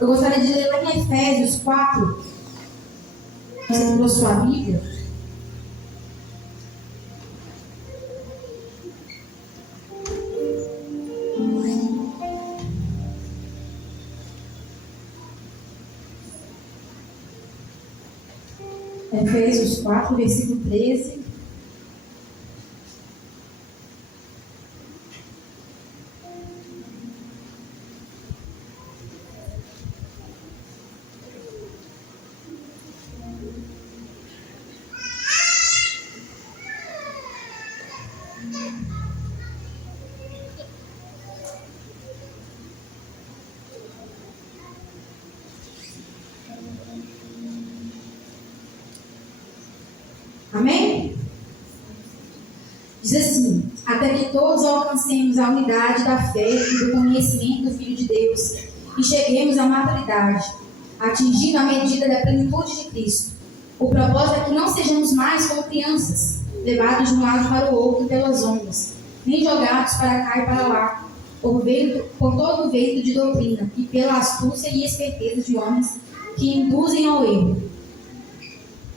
Eu gostaria de ler lá em Efésios 4. Você trouxe sua Bíblia? Efésios 4, versículo 13. Amém? Diz assim: até que todos alcancemos a unidade da fé e do conhecimento do Filho de Deus e cheguemos à maturidade, atingindo a medida da plenitude de Cristo. O propósito é que não sejamos mais como crianças, levados de um lado para o outro pelas ondas, nem jogados para cá e para lá, por todo o vento de doutrina e pela astúcia e esperteza de homens que induzem ao erro.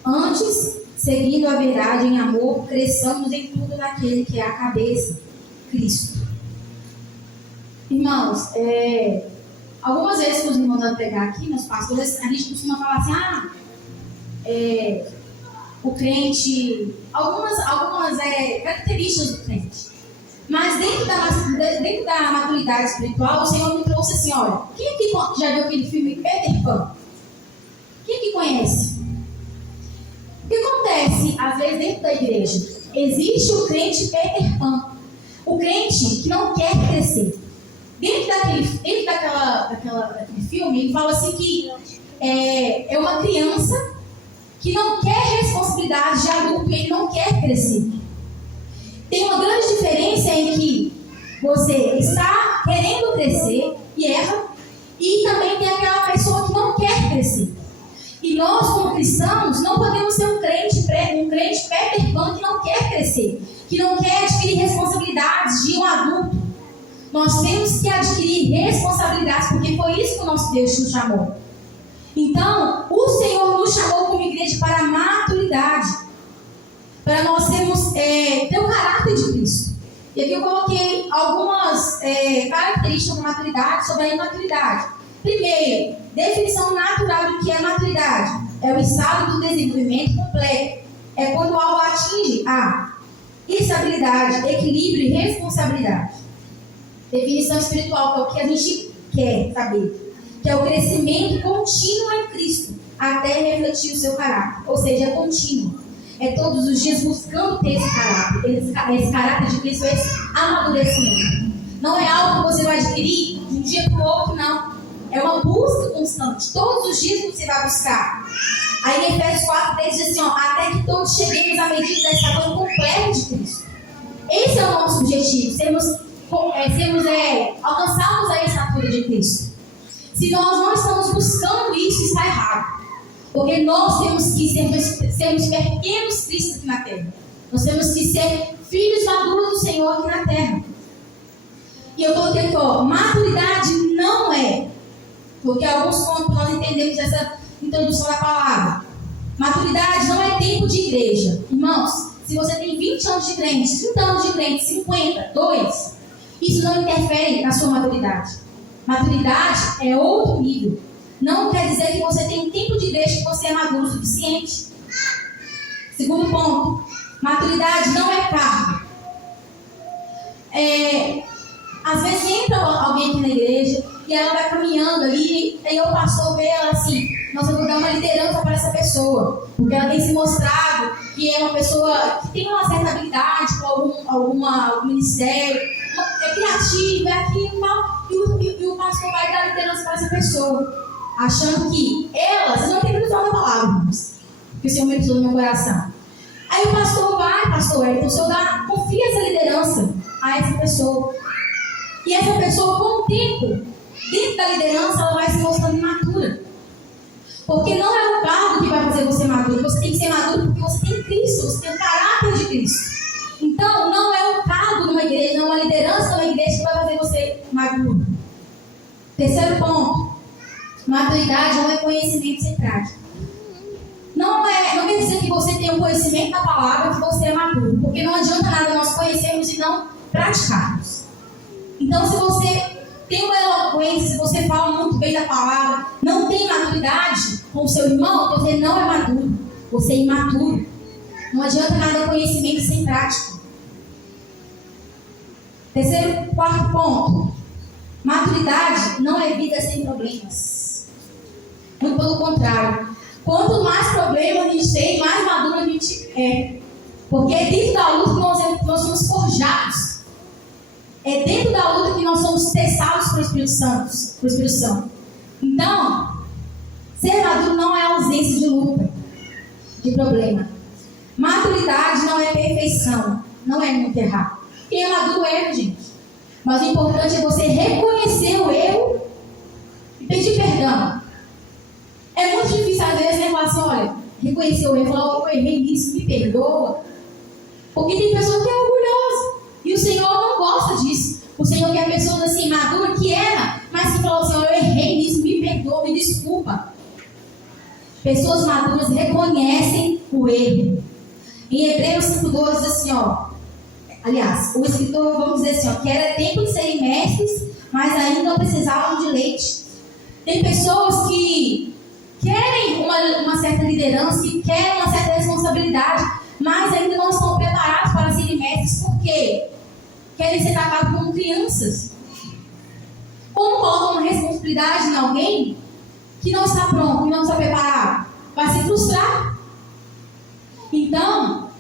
Antes, seguindo a verdade em amor, cresçamos em tudo naquele que é a cabeça, Cristo. Irmãos, algumas vezes que os irmãos vão pregar aqui, meus pastores, a gente costuma falar assim, o crente, algumas características do crente. Mas dentro da maturidade espiritual, o Senhor me trouxe assim, olha, quem aqui já viu aquele filme Peter Pan? Quem aqui conhece? O que acontece, às vezes, dentro da igreja? Existe o crente Peter Pan, o crente que não quer crescer. Dentro daquele filme, ele fala assim que é uma criança que não quer responsabilidade de adulto e ele não quer crescer. Tem uma grande diferença em que você está querendo crescer e erra, e também tem aquela pessoa que não quer crescer. E nós, como cristãos, não podemos ser um crente Peter Pan que não quer crescer, que não quer adquirir responsabilidades de um adulto. Nós temos que adquirir responsabilidades, porque foi isso que o nosso Deus nos chamou. Então, o Senhor nos chamou como igreja para a maturidade, para nós termos ter o caráter de Cristo. E aqui eu coloquei algumas características da maturidade sobre a imaturidade. Primeiro, definição natural do que é maturidade. É o estado do desenvolvimento completo. É quando algo atinge a estabilidade, equilíbrio e responsabilidade. Definição espiritual, que é o que a gente quer saber, que é o crescimento contínuo em Cristo, até refletir o seu caráter. Ou seja, é contínuo. É todos os dias buscando ter esse caráter. Esse caráter de Cristo, esse amadurecimento. Não é algo que você vai adquirir de um dia para o outro, não. É uma busca constante. Todos os dias você vai buscar. Aí em Efésios 4:3 diz assim, até que todos cheguemos à medida da estatura completa de Cristo. Esse é o nosso objetivo, alcançarmos a estatura de Cristo. Se nós não estamos buscando isso, está errado. Porque nós temos que sermos pequenos Cristos aqui na terra. Nós temos que ser filhos maduros do Senhor aqui na terra. E eu coloquei aqui, maturidade não é, porque alguns pontos nós entendemos essa introdução da palavra. Maturidade não é tempo de igreja. Irmãos, se você tem 20 anos de crente, 30 anos de crente, 50, 2, isso não interfere na sua maturidade. Maturidade é outro nível. Não quer dizer que você tem tempo de igreja que você é maduro o suficiente. Segundo ponto, maturidade não é cargo. Às vezes entra alguém aqui na igreja e ela vai caminhando ali, e o pastor vê ela assim, nossa, eu vou dar uma liderança para essa pessoa, porque ela tem se mostrado que é uma pessoa que tem uma certa habilidade com algum ministério, é criativa, é aquilo e o pastor vai dar liderança para essa pessoa, achando que ela, vocês não tem que usar uma palavra, que o Senhor me usou no meu coração. Aí o pastor vai, o Senhor confia essa liderança a essa pessoa. E essa pessoa, com o tempo, dentro da liderança, ela vai se mostrando imatura. Porque não é o cargo que vai fazer você maduro. Você tem que ser maduro porque você tem Cristo, você tem o caráter de Cristo. Então, não é o cargo numa igreja, não é uma liderança numa igreja que vai fazer você maduro. Terceiro ponto. Maturidade não é conhecimento sem prática. Não quer dizer que você tem um conhecimento da palavra que você é maduro, porque não adianta nada nós conhecermos e não praticarmos. Então, se você tem uma eloquência, se você fala muito bem da palavra, não tem maturidade com o seu irmão, você não é maduro, você é imaturo. Não adianta nada conhecimento sem prática. Quarto ponto. Maturidade não é vida sem problemas. Muito pelo contrário. Quanto mais problemas a gente tem, mais maduro a gente é. Porque é dentro da luta que nós somos forjados. É dentro da luta que nós somos testados pelo Espírito Santo. Então, ser maduro não é ausência de luta, de problema. Maturidade não é perfeição, não é nunca errar. Quem é maduro erra, gente. Mas o importante é você reconhecer o erro e pedir perdão. É muito difícil às vezes, né? Falar assim, olha, reconhecer o erro, falar, eu errei nisso, me perdoa. Porque tem pessoa que é orgulhosa. E o Senhor não gosta disso. O Senhor quer pessoas assim, maduras, que erram, mas que falam, Senhor, eu errei nisso, me perdoa, me desculpa. Pessoas maduras reconhecem o erro. Em Hebreus 5:12 diz assim, ó. Aliás, o escritor, vamos dizer assim, ó, que era tempo de serem mestres, mas ainda não precisavam de leite. Tem pessoas que querem uma certa liderança, que querem uma certa responsabilidade, mas ainda não estão preparados para serem mestres, porque querem ser tratados como crianças. Como colocam uma responsabilidade em alguém que não está pronto, que não está preparado? Vai se frustrar. Então,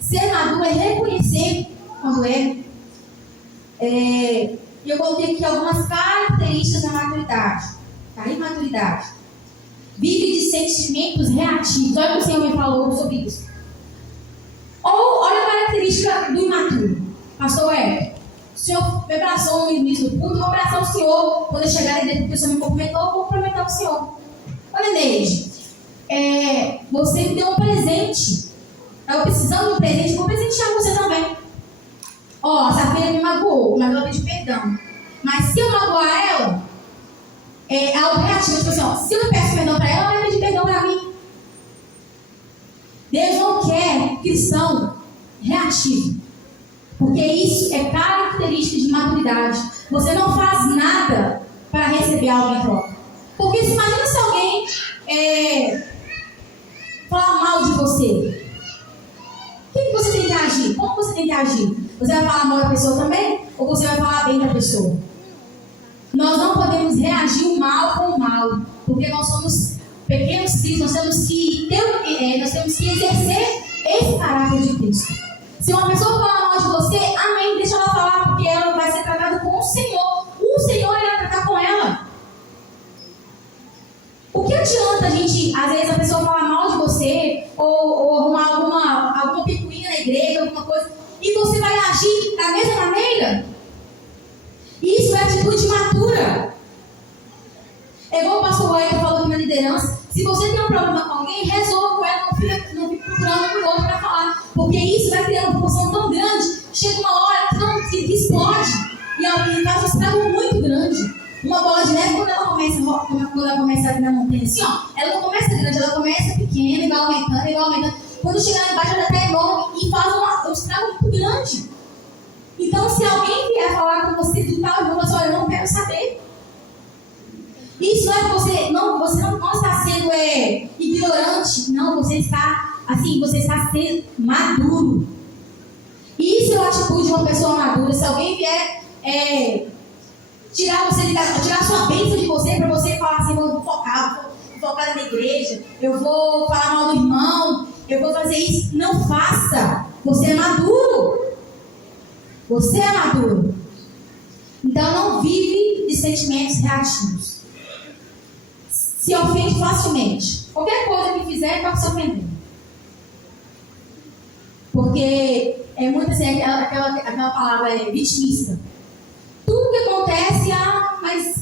ser maduro é reconhecer quando é. Eu coloquei aqui algumas características da maturidade. A imaturidade. Vive de sentimentos reativos. Olha o que o Senhor me falou sobre isso. Ou, olha a característica do imaturo. Pastor Hélio, o Senhor me abraçou no início do culto, eu vou abraçar o Senhor. Quando eu chegar ali dentro, porque o Senhor me cumprimentou, eu vou cumprimentar o Senhor. Olha, Neide, você me deu um presente. Estava precisando de um presente, eu vou presentear você também. Ó, essa filha me magoou, mas ela pediu perdão. Mas se eu magoar ela, é algo reativo. Tipo assim, ó, se eu peço perdão para ela, ela vai pedir perdão para mim. Deus não quer cristão reativo. Porque isso é característica de maturidade. Você não faz nada para receber algo em troca. Porque se imagina se alguém falar mal de você. O que você tem que agir? Como você tem que agir? Você vai falar mal da pessoa também? Ou você vai falar bem da pessoa? Nós não podemos reagir o mal com o mal. Porque nós somos pequenos filhos, nós temos que exercer esse caráter de Cristo. Se uma pessoa falar mal de você, amém, deixa ela falar, porque ela vai ser tratada com o Senhor. O Senhor irá tratar com ela. O que adianta a gente, às vezes, a pessoa falar mal de você, ou arrumar alguma picuinha na igreja, alguma coisa, e você vai agir da mesma maneira? Isso é atitude matura. É igual o pastor Hélio falou aqui na liderança. Se você tem um problema com alguém, resolva com ela, não fique procurando por outro para falar. Porque isso vai criar uma proporção tão grande, chega uma hora que explode e faz um estrago muito grande. Uma bola de neve, quando ela começa ali na montanha, assim, ó, ela não começa grande, ela começa pequena e vai aumentando. Quando chegar lá embaixo, ela até enorme e faz um estrago muito grande. Então, se alguém vier falar com você de tal, eu vou olha, eu não quero saber. Isso não é que você não está sendo ignorante, não, você está sendo maduro. Isso é a atitude de uma pessoa madura. Se alguém vier tirar sua bênção de você, para você falar assim, eu vou focar na igreja, eu vou falar mal do irmão, eu vou fazer isso, não faça. Você é maduro. Você é maduro. Então não vive de sentimentos reativos. Se ofende facilmente. Qualquer coisa que fizer, pode se ofender. Porque é muito assim, aquela palavra vitimista. Tudo que acontece, mas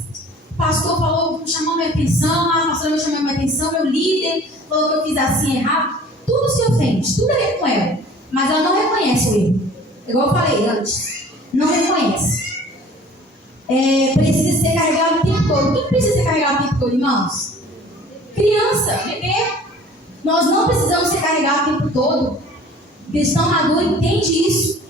o pastor falou, chamou minha atenção, a pastora chamou minha atenção, meu líder falou que eu fiz assim errado. Tudo se ofende, tudo é com ela. Mas ela não reconhece o erro. Igual eu falei antes, não reconhece. Precisa ser carregado Quem precisa ser carregado o tempo todo, irmãos? Criança, bebê. Nós não precisamos ser carregados o tempo todo. O cristão maduro entende isso.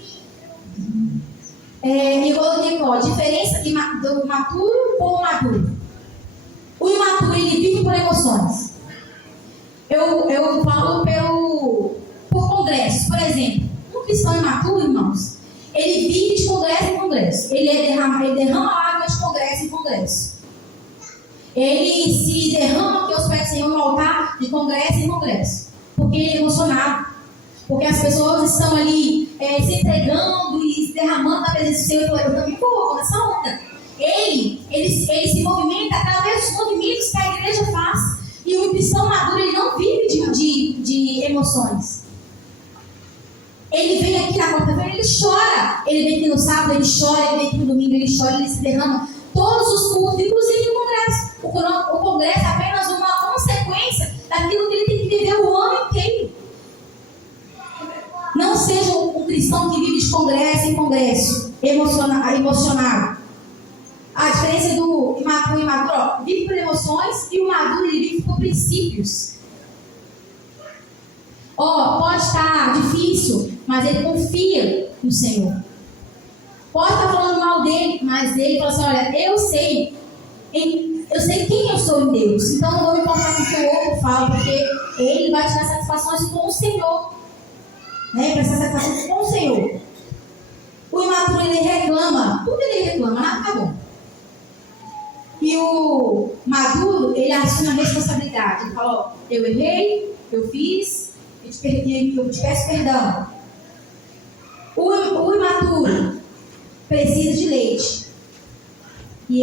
Eu coloquei qual? A diferença do maturo ou maduro. O imaturo, ele vive por emoções. Eu falo por congressos. Por exemplo, um cristão imaturo, irmãos, ele vive de congresso em congresso. Ele derrama água de congresso em congresso. Ele se derrama aqui aos pés do Senhor no altar de congresso em congresso. Porque ele é emocionado. Porque as pessoas estão ali se entregando e se derramando na presença do Senhor. Eu também vou nessa onda. Ele se movimenta através dos movimentos que a igreja faz. E o cristão maduro, ele não vive de emoções. Ele vem aqui na quarta-feira, ele chora. Ele vem aqui no sábado, ele chora. Ele vem aqui no domingo, ele chora, ele se derrama. Todos os cultos, inclusive o congresso. O congresso é apenas uma consequência daquilo que ele tem que viver o ano inteiro. Não seja um cristão que vive de congresso em congresso, emocionado. A diferença do imaturo e imaduro, vive por emoções, e o maduro ele vive por princípios. Pode estar difícil, mas ele confia no Senhor. Pode estar falando mal dele, mas ele fala assim: olha, eu sei quem eu sou em Deus, então não vou me importar com o que o outro fala, porque ele vai te dar satisfações com o Senhor. Prestar satisfação com o Senhor. O imaturo, ele reclama, tudo ele reclama, nada tá bom. E o maduro, ele assume a responsabilidade. Ele fala: eu errei, eu fiz, eu te peço perdão. O imaturo precisa de leite. E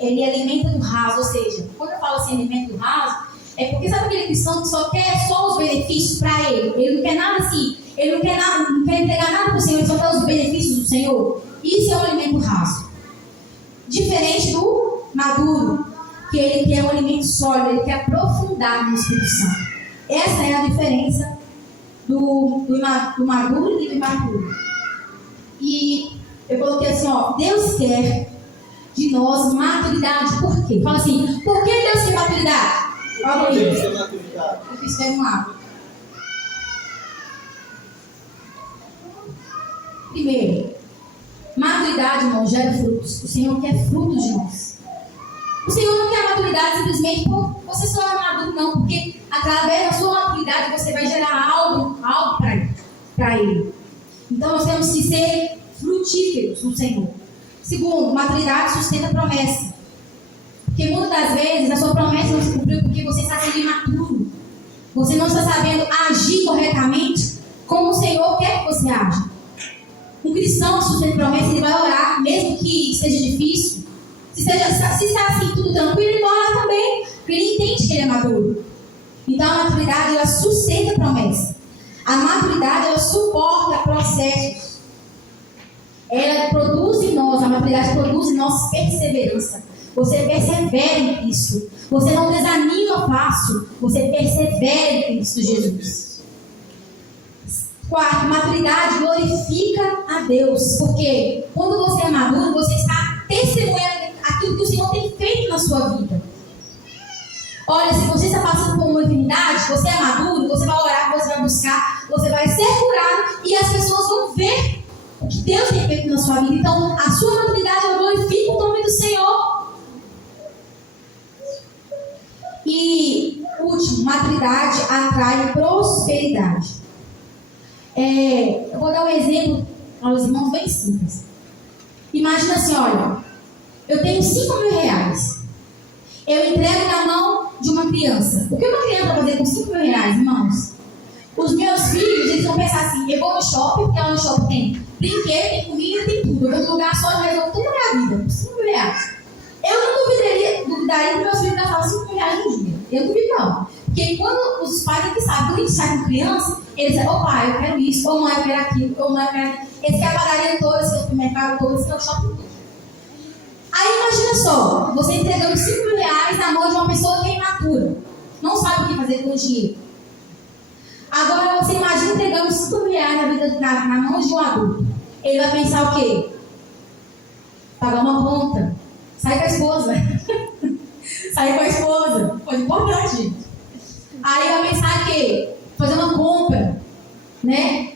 ele alimenta do raso. Ou seja, quando eu falo assim, alimento do raso, é porque sabe aquele cristão que só quer os benefícios para ele? Ele não quer nada assim. Ele não quer entregar nada para o Senhor, ele só quer os benefícios do Senhor. Isso é um alimento raso. Diferente do maduro, que ele quer um alimento sólido, ele quer aprofundar no Espírito Santo. Essa é a diferença do maduro e do imaturo. E eu coloquei assim: Deus quer de nós maturidade. Por quê? Fala assim: por que Deus quer maturidade? Olha aí. Deus quer maturidade. Porque isso é um ato. Primeiro, maturidade, irmão, gera frutos. O Senhor quer frutos de nós. O Senhor não quer maturidade simplesmente por você só é maduro, não. Porque através da sua maturidade você vai gerar algo para Ele. Então nós temos que ser frutíferos no Senhor. Segundo, maturidade sustenta a promessa. Porque muitas das vezes a sua promessa não se cumpriu porque você está sendo imaturo. Você não está sabendo agir corretamente como o Senhor quer que você aja. Um cristão que sustenta promessa, ele vai orar, mesmo que seja difícil. Se está assim tudo tranquilo, ele vai orar também, porque ele entende que ele é maduro. Então a maturidade, ela sustenta a promessa. A maturidade, ela suporta processos. Ela produz em nós, a maturidade produz em nós perseverança. Você persevera em Cristo. Você não desanima fácil, você persevera em Cristo Jesus. Quarto, maturidade glorifica a Deus. Porque quando você é maduro, você está testemunhando aquilo que o Senhor tem feito na sua vida. Olha, se você está passando por uma enfermidade, você é maduro, você vai orar, você vai buscar, você vai ser curado e as pessoas vão ver o que Deus tem feito na sua vida. Então, a sua maturidade glorifica o nome do Senhor. E último, maturidade atrai prosperidade. Eu vou dar um exemplo aos irmãos bem simples. Imagina assim: olha, eu tenho 5 mil reais. Eu entrego na mão de uma criança. O que uma criança vai fazer com 5 mil reais, irmãos? Os meus filhos, eles vão pensar assim: eu vou no shopping, porque lá no shopping tem brinquedo, tem comida, tem tudo. Eu vou num lugar só e resolvo toda a minha vida por 5 mil reais. Eu não duvidaria que meus filhos gastavam 5 mil reais no dia. Eu duvido não. Porque quando os pais aqui sabem, quando a gente sai com criança, eles dizem: ô pai, eu quero isso, ou mãe, eu quero aquilo, ou mãe, eu quero aquilo. Eles querem a padaria toda, esse supermercado todo, esse shopping todo. Aí imagina só, você entregando 5 mil reais na mão de uma pessoa que é imatura, não sabe o que fazer com o dinheiro. Agora você imagina entregando 5 mil reais na mão de um adulto. Ele vai pensar o quê? Pagar uma conta, sai com a esposa. sair com a esposa. Coisa importante, gente. Aí vai pensar que fazer uma compra, né?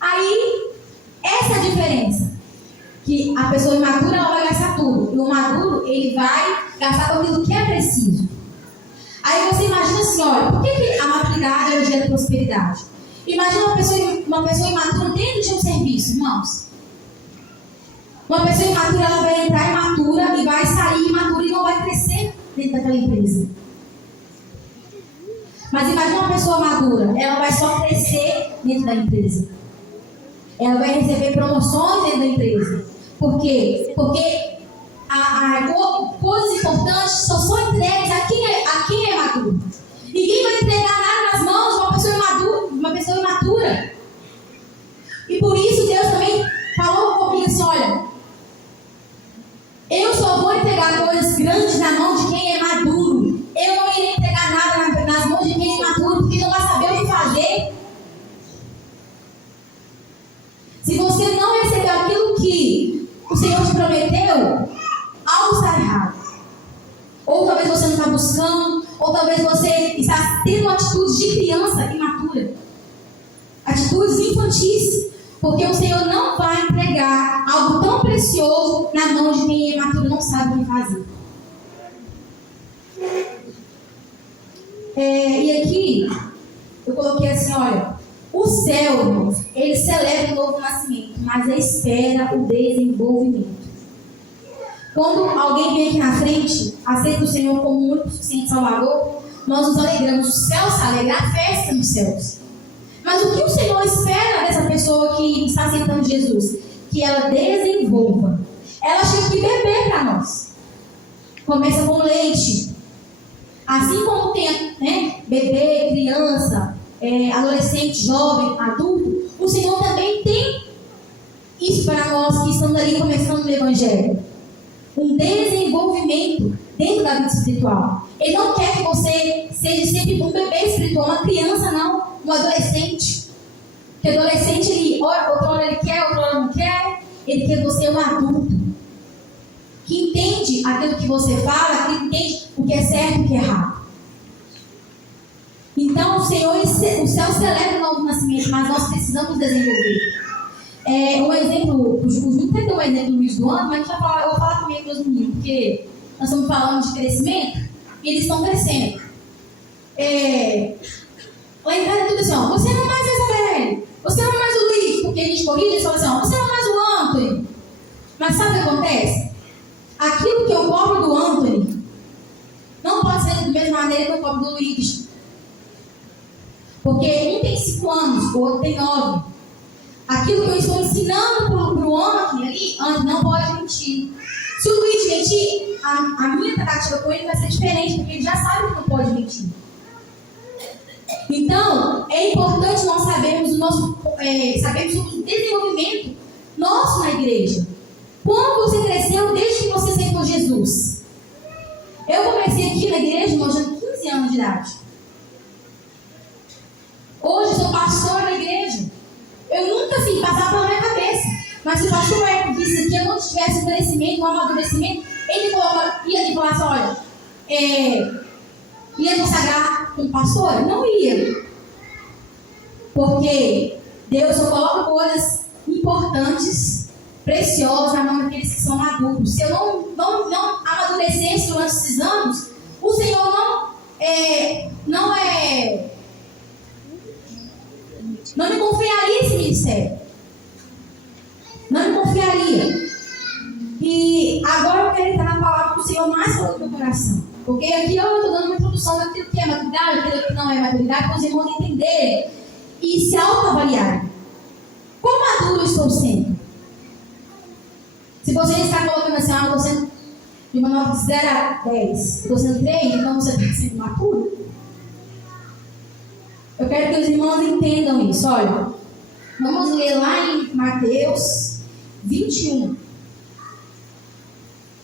Aí, essa é a diferença. Que a pessoa imatura, ela vai gastar tudo. E o maduro, ele vai gastar com aquilo que é preciso. Aí você imagina assim, olha, por que a maturidade é o dia da prosperidade? Imagina uma pessoa imatura dentro de um serviço, irmãos. Uma pessoa imatura, ela vai entrar imatura e vai sair imatura e não vai crescer dentro daquela empresa. Mas imagina uma pessoa madura, ela vai só crescer dentro da empresa. Ela vai receber promoções dentro da empresa. Por quê? Porque coisas importantes só são entregues a quem é maduro. Ninguém vai entregar nada nas mãos de uma pessoa imatura. E por isso Deus também falou comigo assim, olha, eu só vou entregar coisas grandes na mão de quem é maduro. Eu não irei entregar nada nas mãos de quem é imaturo, porque não vai saber o que fazer. Se você não recebeu aquilo que o Senhor te prometeu, algo está errado. Ou talvez você não está buscando, ou talvez você está tendo atitudes de criança imatura. Atitudes infantis. Porque o Senhor não vai entregar algo tão precioso na mão de quem é imaturo e não sabe o que fazer. E aqui, eu coloquei assim, olha, o céu, irmãos, ele celebra o novo nascimento, mas espera o desenvolvimento. Quando alguém vem aqui na frente, aceita o Senhor como o único suficiente Salvador, nós nos alegramos. O céu se alegra, a festa nos céus. Mas o que o Senhor espera dessa pessoa que está aceitando Jesus? Que ela desenvolva. Ela chega que beber para nós. Começa com leite. Assim como tem, né, bebê, criança, adolescente, jovem, adulto, o Senhor também tem isso para nós que estamos ali começando no Evangelho. Um desenvolvimento dentro da vida espiritual. Ele não quer que você seja sempre um bebê espiritual, uma criança não, um adolescente. Porque adolescente, ele, outra hora ele quer, outra hora não quer. Ele quer você um adulto. Que entende aquilo que você fala, que entende o que é certo e o que é errado. Então, o céu celebra o novo nascimento, mas nós precisamos desenvolver. Um exemplo, o Júlio tem um exemplo no início do ano, mas eu vou falar também para os meninos, porque nós estamos falando de crescimento e eles estão crescendo. Lá em casa é tudo assim, ó, você não é mais o Isabelle, você não é mais o Luiz, porque a gente corrige e eles falam assim, ó, você não é mais o Anthony. Mas sabe o que acontece? Aquilo que eu cobro do Anthony não pode ser da mesma maneira que eu cobro do Luiz. Porque um tem 5 anos, o outro tem 9. Aquilo que eu estou ensinando para o Anthony ali, Anthony não pode mentir. Se o Luiz mentir, a minha tratativa com ele vai ser diferente, porque ele já sabe que não pode mentir. Então, é importante nós sabermos o desenvolvimento nosso na igreja. Quando você cresceu desde que você aceitou Jesus? Eu comecei aqui na igreja, irmão, já com 15 anos de idade. Hoje sou pastor na igreja. Eu nunca assim passava pela minha cabeça. Mas se o pastor Eco disse que eu não tivesse um crescimento, um amadurecimento, ele ia me falar assim, olha, ia consagrar como pastor? Não ia. Porque Deus só coloca coisas importantes, preciosas na mão daqueles que são maduros. Se eu não amadurecesse durante esses anos, o Senhor não me confiaria esse ministério. Não me confiaria. E agora eu quero entrar na palavra do Senhor mais pelo meu coração. Porque aqui eu estou dando uma introdução daquilo que é maturidade, daquilo que não é maturidade, para os irmãos entenderem e se autoavaliarem. Quão maduro eu estou sendo? Se você está colocando assim, eu estou sendo de uma nota de 0 a 10, estou sendo 3, então você está sendo maturo? Eu quero que os irmãos entendam isso. Olha, vamos ler lá em Mateus 21.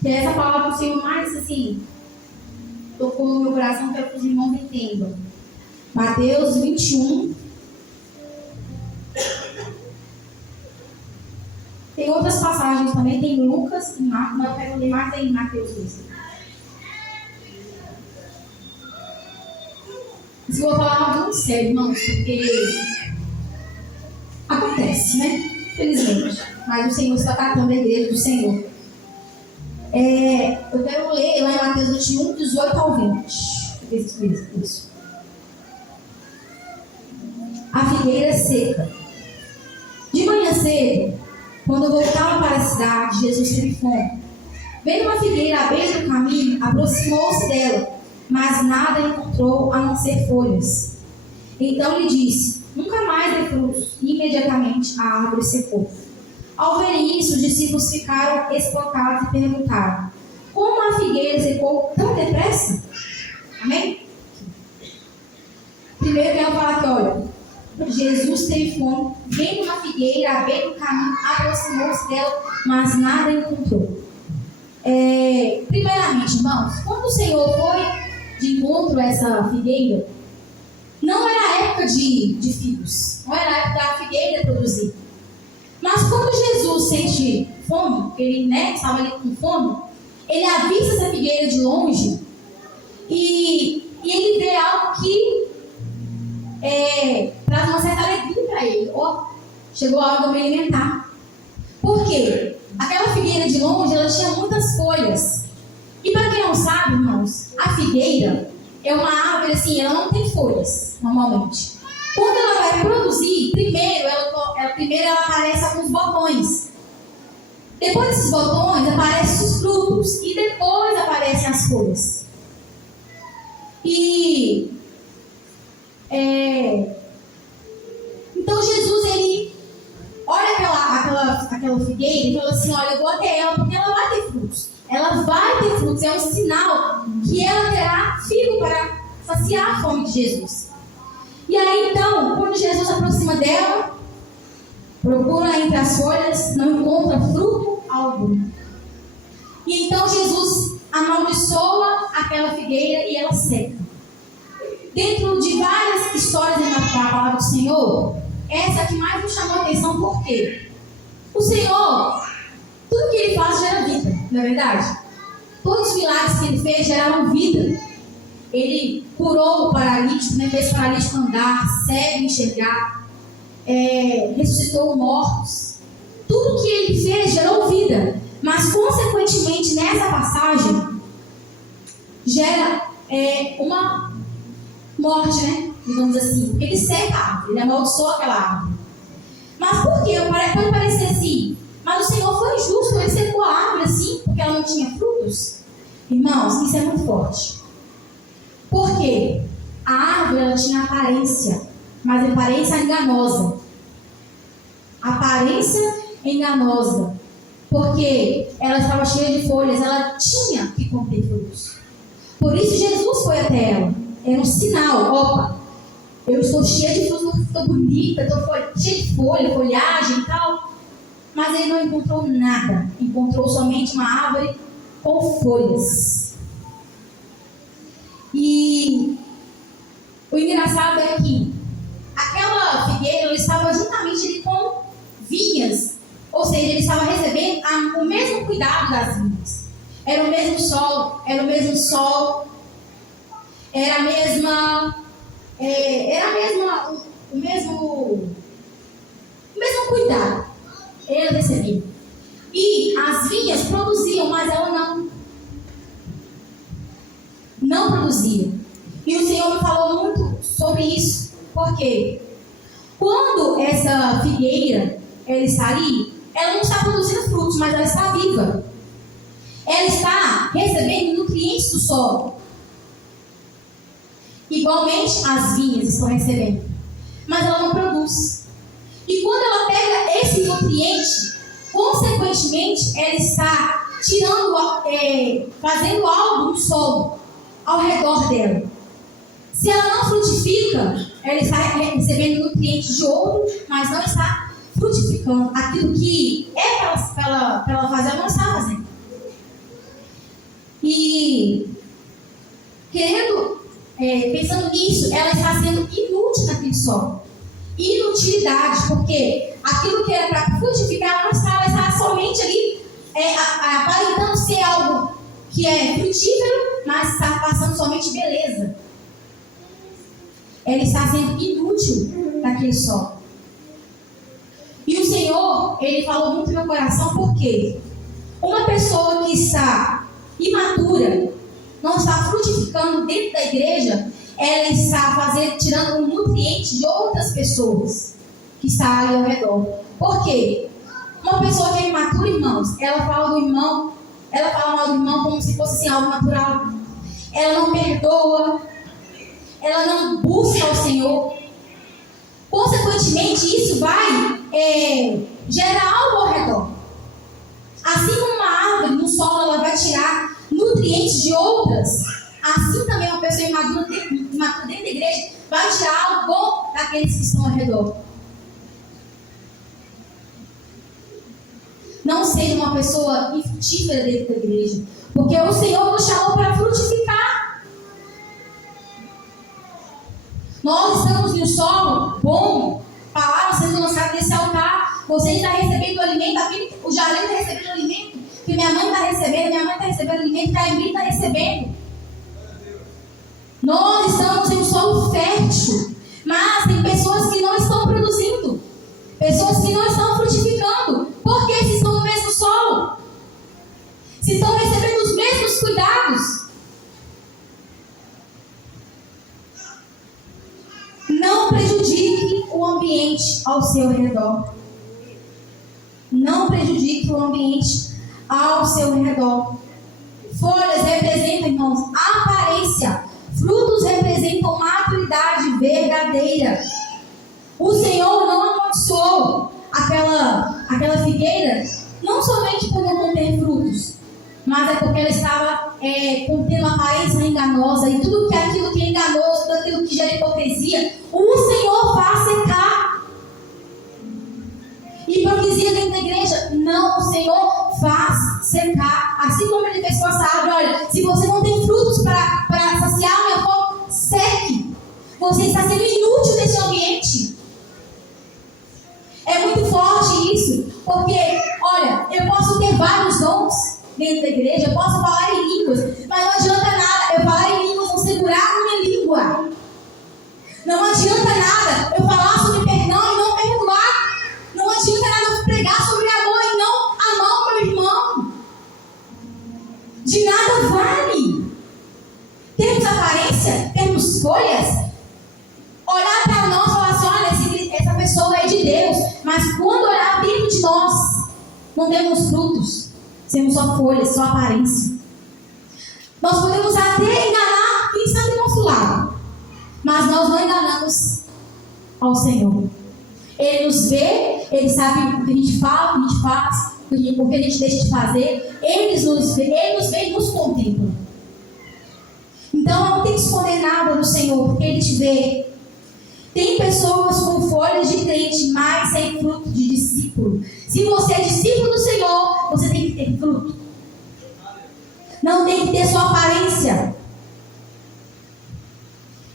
Que é essa palavra do Senhor mais assim, tocou no meu coração, quero que os irmãos entendam. Mateus 21. Tem outras passagens também, tem Lucas e Marcos, mas eu quero ler mais em Mateus 2. Isso eu vou falar algo muito sério, irmãos, porque acontece, né? Infelizmente. Mas o Senhor está tratando a igreja do Senhor. Eu quero ler lá em Mateus 21, 18 ao 20. Isso. A figueira seca. De manhã cedo, quando voltava para a cidade, Jesus teve fome. Vendo uma figueira à beira do caminho, aproximou-se dela, mas nada encontrou a não ser folhas. Então lhe disse: nunca mais dê frutos. E imediatamente a árvore secou. Ao verem isso, os discípulos ficaram espantados e perguntaram: como a figueira secou tão depressa? Amém? Primeiro eu quero falar que, olha, Jesus teve fome, vendo uma figueira à beira do caminho, aproximou-se dela, mas nada encontrou. Primeiramente, irmãos, quando o Senhor foi de encontro a essa figueira, não era a época de figos, não era a época da figueira produzir. Mas quando Jesus sente fome, ele estava ali com fome, ele avista essa figueira de longe e ele vê algo que traz uma certa alegria para ele. Chegou a hora de eu me alimentar. Por quê? Aquela figueira de longe, ela tinha muitas folhas. E para quem não sabe, irmãos, a figueira é uma árvore assim, ela não tem folhas, normalmente. Quando ela vai produzir, primeiro ela aparece alguns botões. Depois desses botões, aparecem os frutos. E depois aparecem as folhas. Então Jesus, ele olha aquela figueira e fala assim: olha, eu vou até ela porque ela vai ter frutos. Ela vai ter frutos, é um sinal que ela terá figo para saciar a fome de Jesus. E aí então, quando Jesus aproxima dela, procura entre as folhas, não encontra fruto algum. E então Jesus amaldiçoa aquela figueira e ela seca. Dentro de várias histórias na palavra do Senhor, essa que mais me chamou a atenção, por quê? O Senhor, tudo que Ele faz gera vida, não é verdade? Todos os milagres que Ele fez geraram vida. Ele curou o paralítico, fez o paralítico andar, cego enxergar, ressuscitou mortos. Tudo que Ele fez gerou vida. Mas, consequentemente, nessa passagem, gera uma morte, né? Digamos assim. Porque ele seca a árvore, ele amaldiçoa aquela árvore. Mas por quê? Pode parecer assim. Mas o Senhor foi justo, ele secou a árvore assim, porque ela não tinha frutos. Irmãos, isso é muito forte. Por quê? A árvore, ela tinha aparência, mas aparência enganosa. Aparência enganosa. Porque ela estava cheia de folhas, ela tinha que conter frutos. Por isso Jesus foi até ela. Era um sinal: opa, eu estou cheia de frutos, estou bonita, estou cheia de folha, folhagem e tal. Mas ele não encontrou nada. Encontrou somente uma árvore com folhas. E o engraçado é que aquela figueira, ela estava juntamente ali com vinhas. Ou seja, ele estava recebendo o mesmo cuidado das vinhas. Era o mesmo sol, era o mesmo cuidado. Ele recebia. E as vinhas produziam, mas ela não produzia. E o Senhor me falou muito sobre isso. Por quê? Quando essa figueira ela está ali, ela não está produzindo frutos, mas ela está viva. Ela está recebendo nutrientes do solo. Igualmente as vinhas estão recebendo. Mas ela não produz. E quando ela pega esse nutriente, consequentemente, ela está fazendo algo no solo ao redor dela. Se ela não frutifica, ela está recebendo nutrientes de outro, mas não está frutificando. Aquilo que é para ela fazer, ela não está fazendo. E pensando nisso, ela está sendo inútil naquele solo. Inutilidade, porque aquilo que era para frutificar, ela está somente ali aparentando ser algo que é frutífero, mas está passando somente beleza. ela está sendo inútil naquele solo. E o Senhor, Ele falou muito no meu coração, porque uma pessoa que está imatura, não está frutificando dentro da igreja, ela está tirando um nutriente de outras pessoas que estão ali ao redor. Por quê? Uma pessoa que é imatura, irmãos, ela fala do irmão, ela fala mal do irmão como se fosse assim, algo natural. Ela não perdoa, ela não busca o Senhor. Consequentemente, isso vai gerar algo ao redor. Assim como uma árvore no solo, ela vai tirar nutrientes de outras, assim também uma pessoa imatura dentro da igreja vai tirar algo bom daqueles que estão ao redor. Não seja uma pessoa infrutífera dentro da igreja, porque o Senhor nos chamou para frutificar. Nós estamos em um solo bom, palavras sendo lançadas nesse altar. Você está recebendo o alimento, o jardim está recebendo o alimento, que minha mãe está recebendo alimento, que a Emília está recebendo. Nós estamos em um solo fértil, mas tem pessoas que não estão produzindo, pessoas que não estão frutificando. Por que se estão no mesmo solo? Se estão recebendo os mesmos cuidados? Não prejudique o ambiente ao seu redor. Não prejudique o ambiente ao seu redor. Folhas representam, irmãos, aparência. Frutos representam maturidade verdadeira. O Senhor não amaldiçoou aquela figueira, não somente por não conter frutos, mas é porque ela estava contendo uma aparência enganosa. E tudo aquilo que é enganoso, tudo aquilo que gera hipocrisia, o Senhor faz secar. Hipocrisia dentro da igreja, não, o Senhor faz secar. Assim como Ele fez com essa árvore, olha, se você não tem frutos para saciar a minha fome, seque. Você está sendo inútil nesse ambiente. É muito forte isso, porque, olha, eu posso ter vários dons dentro da igreja, eu posso falar em línguas, mas não adianta nada eu falar em línguas, não segurar a minha língua. Não adianta nada eu falar sobre perdão e não perdoar. Não adianta nada eu pregar sobre amor e não amar o meu irmão. De nada vale. Temos aparência, temos folhas, olhar para nós e falar assim, olha, essa pessoa é de Deus, mas quando olhar dentro de nós, não temos frutos, temos só folhas, só aparência. Nós podemos até enganar quem está do nosso lado, mas nós não enganamos ao Senhor. Ele nos vê, Ele sabe o que a gente fala, o que a gente faz, o que a gente deixa de fazer. Ele nos vê e nos contempla. Então não tem que esconder nada do Senhor, porque Ele te vê. Tem pessoas com folhas de crente, mas sem fruto de discípulo. Se você é discípulo do Senhor, você tem que ter fruto. Não tem que ter sua aparência.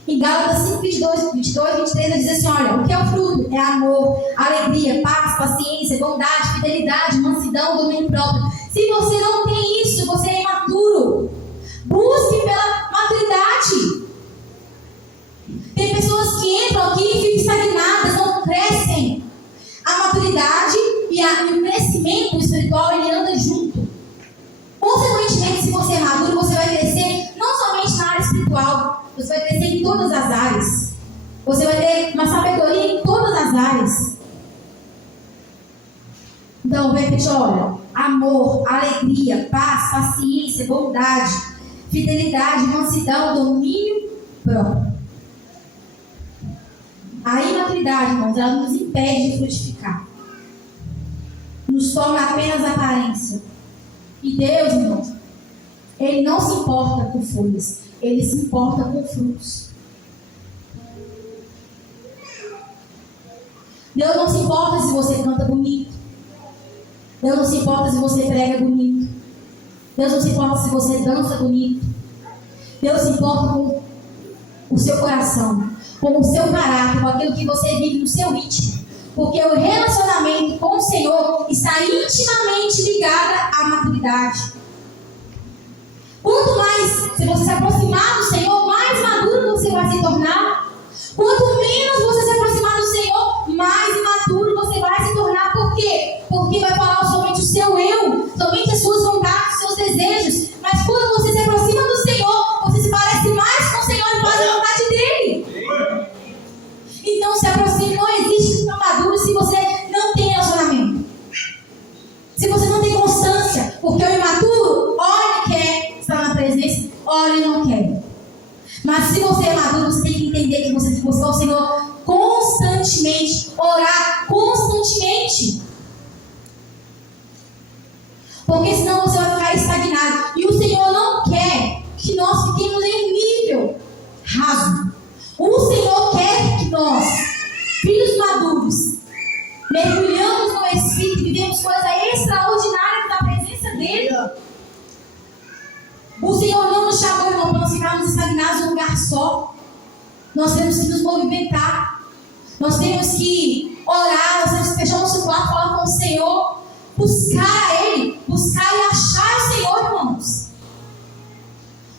Em Gálatas 5, 22, 23, diz assim, olha, o que é o fruto? É amor, alegria, paz, paciência, bondade, fidelidade, mansidão, domínio próprio. Se você não tem isso, você é imaturo. Busque pela maturidade. Tem pessoas que entram aqui e ficam estagnadas, não crescem. A maturidade e o crescimento espiritual, ele anda junto. Consequentemente, se você é maduro, você vai crescer não somente na área espiritual, você vai crescer em todas as áreas. Você vai ter uma sabedoria em todas as áreas. Então, repete, olha, amor, alegria, paz, paciência, bondade, fidelidade, mansidão, domínio próprio. A imaturidade, irmãos, ela nos impede de frutificar. Nos torna apenas aparência. E Deus, irmãos, Ele não se importa com folhas, Ele se importa com frutos. Deus não se importa se você canta bonito. Deus não se importa se você prega bonito. Deus não se importa se você dança bonito. Deus se importa com o seu coração, com o seu caráter, com aquilo que você vive no seu ritmo. Porque o relacionamento com o Senhor está intimamente ligado à maturidade. Quanto mais se você se aproximar do Senhor, mais maduro você vai se tornar. Quanto desejos, mas quando você se aproxima do Senhor, você se parece mais com o Senhor e faz a vontade dele. Então se aproxime. Não existe maduro se você não tem relacionamento, se você não tem constância, porque o imaturo ora e quer estar na presença, ora e não quer. Mas se você é maduro, você tem que entender que você tem que buscar o Senhor constantemente, orar constantemente, porque senão você vai ficar estagnado. E o Senhor não quer que nós fiquemos em um nível raso. O Senhor quer que nós, filhos maduros, mergulhamos no Espírito e vivemos coisas extraordinárias da presença dele. O Senhor não nos chamou, irmão, para nós ficarmos estagnados em um lugar só. Nós temos que nos movimentar. Nós temos que orar, nós temos que fechar o nosso quarto, falar com o Senhor, buscar a Ele, buscar e achar o Senhor, irmãos.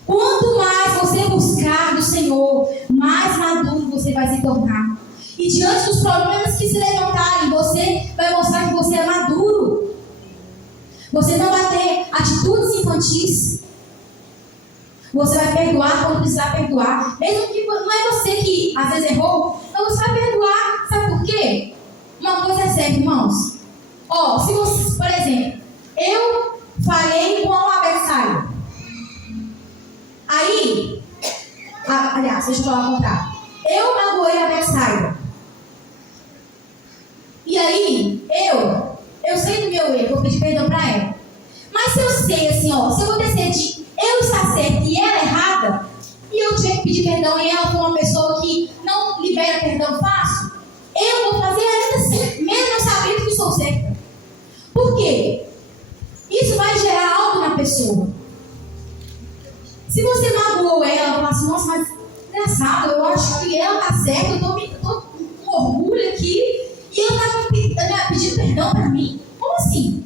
Quanto mais você buscar do Senhor, mais maduro você vai se tornar. E diante dos problemas que se levantarem, você vai mostrar que você é maduro. Você não vai ter atitudes infantis. Você vai perdoar quando precisar perdoar. Mesmo que não é você que às vezes errou, então você vai perdoar. Sabe por quê? Uma coisa é certa, irmãos. Se você, por exemplo, eu falei com a Betsaida. Aí, aliás, deixa eu falar ao contrário. Eu magoei a Betsaida. E aí, eu sei do meu erro, vou pedir perdão pra ela. Mas se eu sei assim, se eu vou decidir eu estar certa e ela errada, e eu tiver que pedir perdão e ela for uma pessoa que não libera perdão fácil, eu vou fazer ainda assim, mesmo sabendo que sou certa. Por quê? Isso vai gerar algo na pessoa. Se você magoou ela, fala assim, nossa, mas engraçado, eu acho que ela tá certa, eu tô com orgulho aqui, e ela tá pedindo perdão pra mim. Como assim?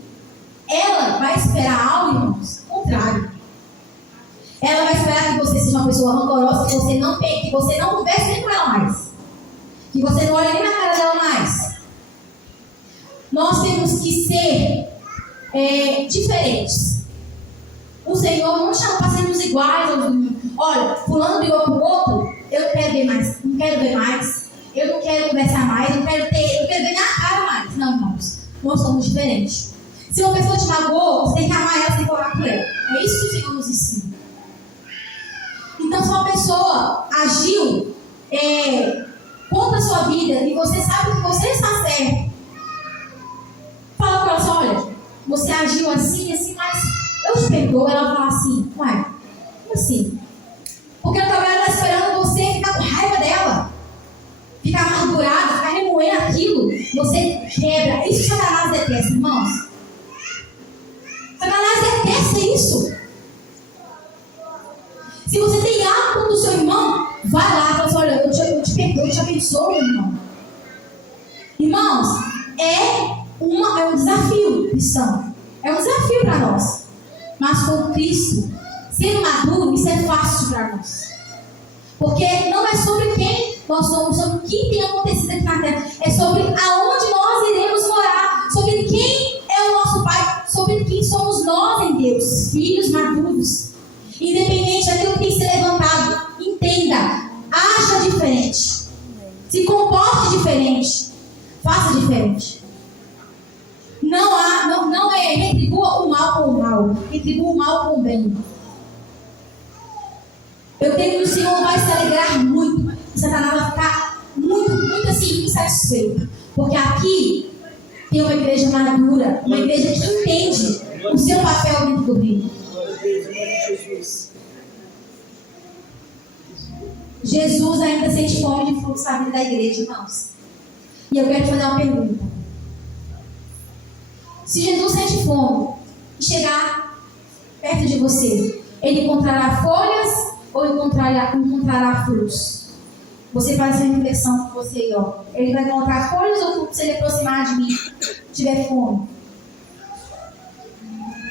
Ela vai esperar algo, irmãos, ao contrário. Ela vai esperar que você seja uma pessoa rancorosa, que você não converse nem com ela mais, que você não olhe nem na cara dela mais. Nós temos que ser diferentes. O Senhor não chama para sermos iguais. Olha, fulano brigou com o outro, eu não quero ver mais, eu não quero conversar mais, eu não quero ver na cara mais. Não, irmãos, nós somos diferentes. Se uma pessoa te magoou, você tem que amar ela, você tem que orar por ela. É isso que o Senhor nos ensina. Então, se uma pessoa agiu contra a sua vida e você sabe que você está certo, fala para ela assim, olha, você agiu assim, mas eu te perdoo. Ela fala assim, uai, como assim? Porque talvez ela está esperando você ficar com raiva dela, ficar amargurado, ficar remoendo aquilo. Você quebra. Isso que Satanás detesta, irmãos. Satanás detesta isso. Se você tem algo contra o seu irmão, vai lá e fala assim, olha, eu te perdoo, eu te abençoo, meu irmão. Irmãos, é um desafio cristão. É um desafio para nós. Mas com Cristo, sendo maduro, isso é fácil para nós. Porque não é sobre quem nós somos, sobre o que tem acontecido aqui na terra. É sobre aonde nós iremos morar, sobre quem é o nosso Pai, sobre quem somos nós em Deus, filhos maduros. Independente daquilo que tem que ser levantado, entenda, acha diferente, se comporte diferente, faça diferente. Não é retribua o mal com o mal, retribua o mal com o bem. Eu creio que o Senhor vai se alegrar muito, e Satanás vai ficar muito assim, insatisfeito, porque aqui tem uma igreja madura, uma igreja que entende o seu papel dentro do reino. Jesus ainda sente fome de frutos da vida da igreja, irmãos. E eu quero te fazer uma pergunta. Se Jesus sente fome e chegar perto de você, ele encontrará folhas ou encontrará frutos? Você faz essa reflexão com você, ele vai encontrar folhas ou frutos se ele aproximar de mim, tiver fome?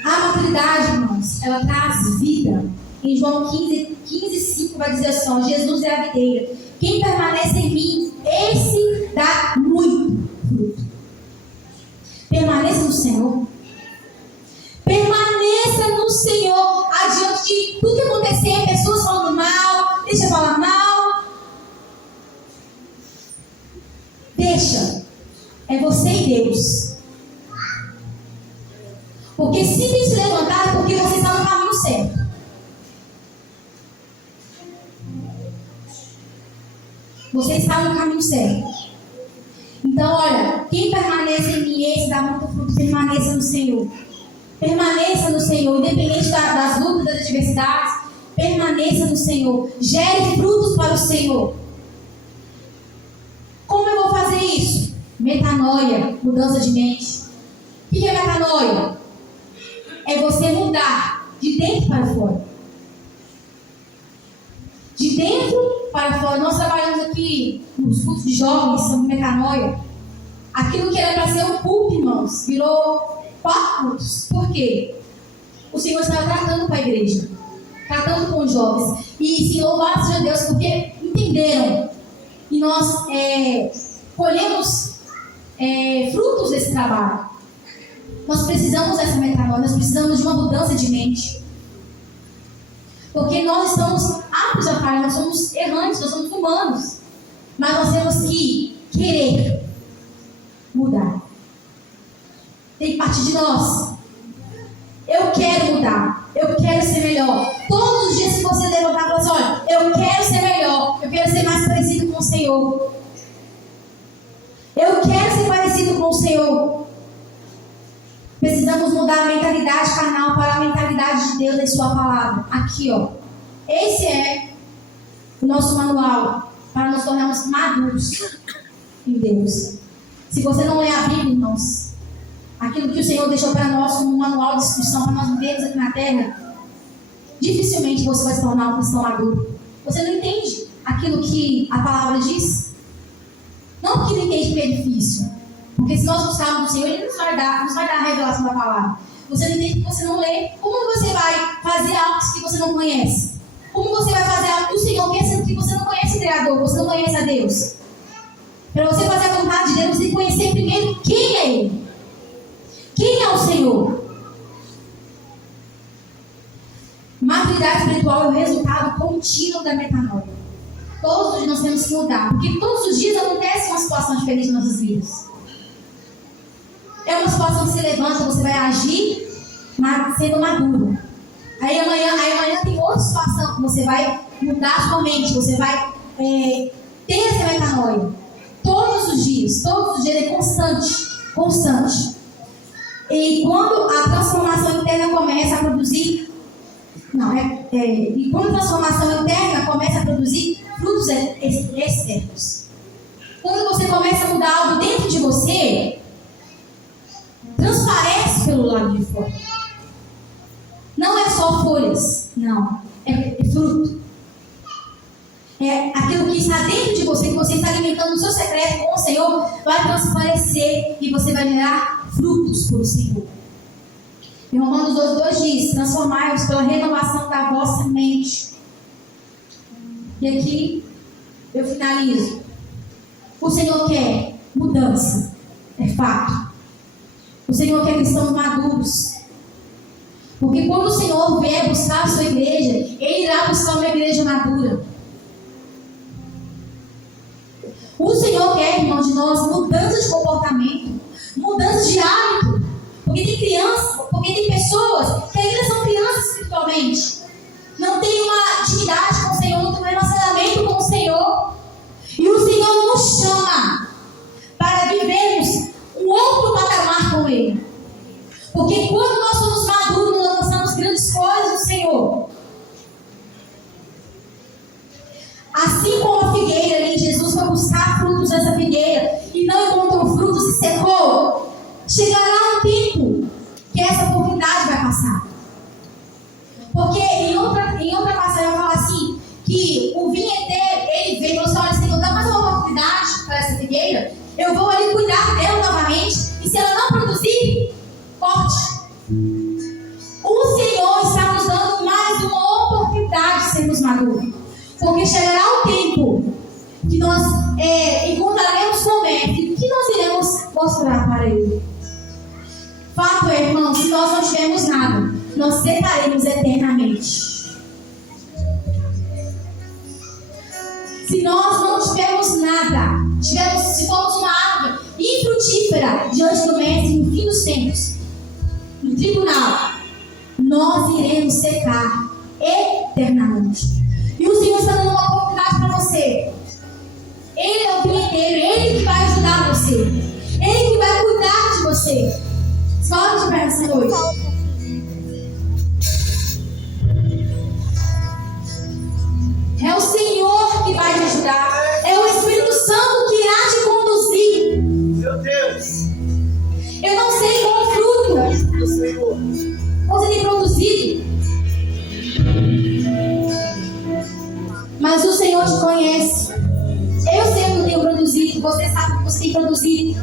A maturidade, irmãos, ela traz vida. Em João 15:5 vai dizer assim, Jesus é a videira. Quem permanece em mim, esse dá muito fruto. Permaneça no Senhor. Permaneça no Senhor. Você está no caminho certo. Então, olha, quem permanece em mim, esse dá muito fruto, permaneça no Senhor. Permaneça no Senhor, independente das lutas, das adversidades, permaneça no Senhor. Gere frutos para o Senhor. Como eu vou fazer isso? Metanoia, mudança de mente. O que é metanoia? É você mudar de dentro para fora. De dentro para fora. Nós trabalhamos aqui nos cultos de jovens sobre metanoia. Aquilo que era para ser um culto, irmãos, virou 4 cultos. Por quê? O Senhor estava tratando com a igreja, tratando com os jovens. E se louvado seja Deus, porque entenderam. E nós colhemos frutos desse trabalho. Nós precisamos dessa metanoia, nós precisamos de uma mudança de mente. Porque nós estamos aptos a falhar, nós somos errantes, nós somos humanos. Mas nós temos que querer mudar. Tem que partir de nós. Eu quero mudar, eu quero ser melhor. Todos os dias que você levantar e falar assim, olha, eu quero ser melhor, eu quero ser mais parecido com o Senhor. Eu quero ser parecido com o Senhor. Precisamos mudar a mentalidade carnal para a mentalidade de Deus em sua palavra. Aqui, ó. Esse é o nosso manual para nos tornarmos maduros em Deus. Se você não lê a Bíblia, irmãos, aquilo que o Senhor deixou para nós como um manual de instrução para nós vivermos aqui na terra, dificilmente você vai se tornar um cristão maduro. Você não entende aquilo que a palavra diz? Não porque não entende que é difícil. Porque se nós buscarmos o Senhor, Ele nos vai dar a revelação da palavra. Você não entende que você não lê. Como você vai fazer algo que você não conhece? Como você vai fazer algo que o Senhor quer, sendo que você não conhece o Criador, você não conhece a Deus? Para você fazer a vontade de Deus, você tem que conhecer primeiro quem é Ele. Quem é o Senhor? Maturidade espiritual é o resultado contínuo da metanoia. Todos os dias nós temos que mudar. Porque todos os dias acontece uma situação diferente nas nossas vidas. É uma situação que você levanta, você vai agir sendo maduro. Aí amanhã tem outra situação que você vai mudar a sua mente, você vai ter essa metanoia. Todos os dias é constante. E quando a transformação interna começa a produzir, e quando a transformação interna começa a produzir frutos externos. Quando você começa a mudar algo dentro de você, transparece pelo lado de fora. Não é só folhas, não. É fruto. É aquilo que está dentro de você, que você está alimentando o seu secreto com o Senhor, vai transparecer e você vai gerar frutos para o Senhor. Em Romanos 12:2 diz: transformai-vos pela renovação da vossa mente. E aqui eu finalizo. O Senhor quer mudança, é fato. O Senhor quer cristãos maduros. Porque quando o Senhor vier buscar a sua igreja, Ele irá buscar uma igreja madura. O Senhor quer, irmão, de nós mudança de comportamento, mudança de hábito. Porque tem crianças, porque tem pessoas que ainda são crianças espiritualmente. Não tem uma intimidade com o Senhor, não tem um relacionamento com o Senhor. E o Senhor nos chama para vivermos um outro patamar com Ele. Porque quando nós somos maduros, nós alcançamos grandes coisas do Senhor. Assim como a figueira ali, Jesus foi buscar frutos dessa figueira e não encontrou frutos e secou. Chegará um tempo que essa oportunidade vai passar. Porque em outra passagem vai falar assim, que o vinheteiro, ele veio e falou assim: olha, Senhor, dá mais uma oportunidade para essa figueira, eu vou ali cuidar dela novamente, e se ela não produzir, corte. O Senhor está nos dando mais uma oportunidade de sermos maduros. Porque chegará um tempo que nós encontraremos com o Mestre, que nós iremos mostrar para Ele. Fato é, irmão, se nós não tivermos nada, nós separemos eternamente. Se nós não tivermos nada, se formos uma árvore infrutífera diante do Mestre no fim dos tempos, no tribunal, nós iremos secar eternamente. E o Senhor está dando uma oportunidade para você. Ele é o bilheteiro, Ele que vai ajudar você. Ele que vai cuidar de você. Escola de pé nessa noite. É o Senhor que vai te ajudar. É o Espírito Santo que irá te conduzir. Meu Deus. Eu não sei qual fruto você tem produzido, mas o Senhor te conhece. Eu sei o que eu tenho produzido. Você sabe o que você tem produzido.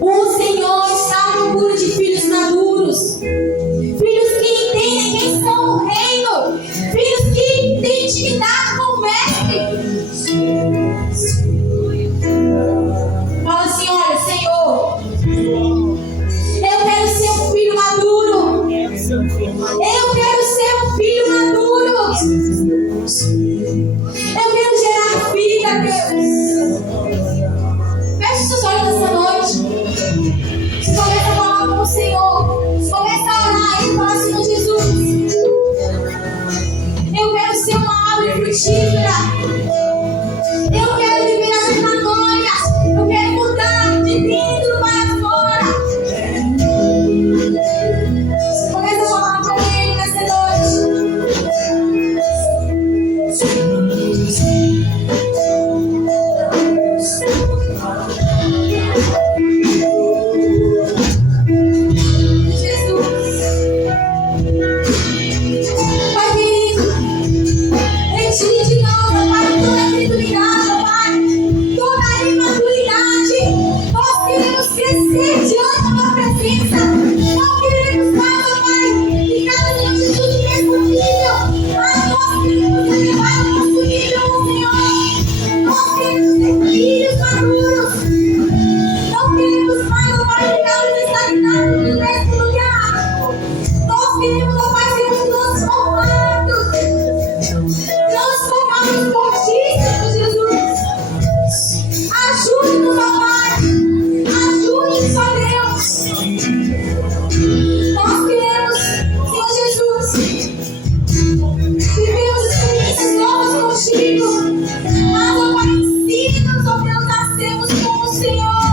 O Senhor está à procura de filhos maduros, filhos que entendem quem são o reino, filhos que têm intimidade com o Mestre. Fala assim: olha, Senhor, eu quero ser um filho maduro. Eu quero ser um filho maduro. Eu quero gerar vida, Deus. Feche seus olhos nessa noite. Começa a falar com o Senhor. Começa a orar e falar: Senhor Jesus, eu quero ser uma árvore frutífera. Eu quero viver a tua glória. Eu quero mudar de dentro para fora. Começa a falar com Ele nessa noite. Pai querido, retire de nós, ó Pai, toda a incredulidade, ó Pai, toda a imaturidade. Nós queremos crescer diante da tua presença. Não queremos mais, ó Pai, ficar diante de tudo mesmo nível, mas nós queremos elevar o nosso nível ao Senhor. Nós queremos ser filhos maduros. Não queremos mais, ó Pai, ficar estagnados no mesmo lugar. Nós queremos, ó Pai, sermos transformados por ti, Senhor Jesus. Ajude-nos, ó Pai. Ajude-nos, ó Deus. Nós queremos, Senhor Jesus, viver experiências novas contigo. Mas, ó Pai, ensina-nos, ó Deus, a sermos como o Senhor.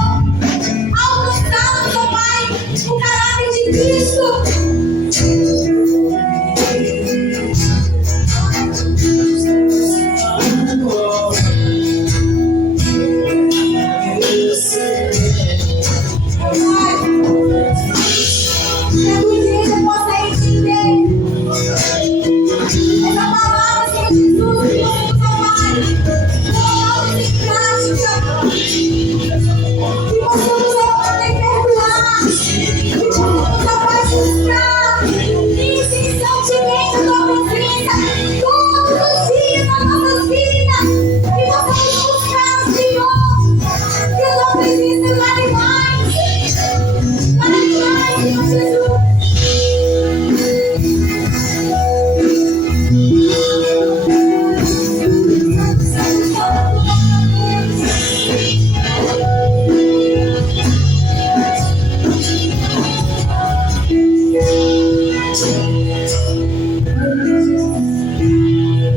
Alcançarmos, ó Pai, o caráter de Cristo. Que a tua igreja possa entender essa palavra, Senhor Jesus, que nós vamos falar. Colocá-los em prática. Que possamos aprender a perdoar. Que possamos apaixonar. E sentimento da tua presença todos os dias das nossas vidas. Que possamos buscar o Senhor. Que a tua presença vale mais. Vale mais, Senhor Jesus.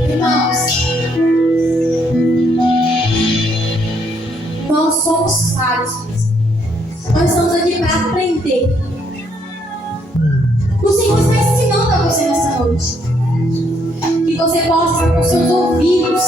Irmãos, nós somos falhos. Nós estamos aqui para aprender. O Senhor está ensinando a você nessa noite. Que você possa estar com seus ouvidos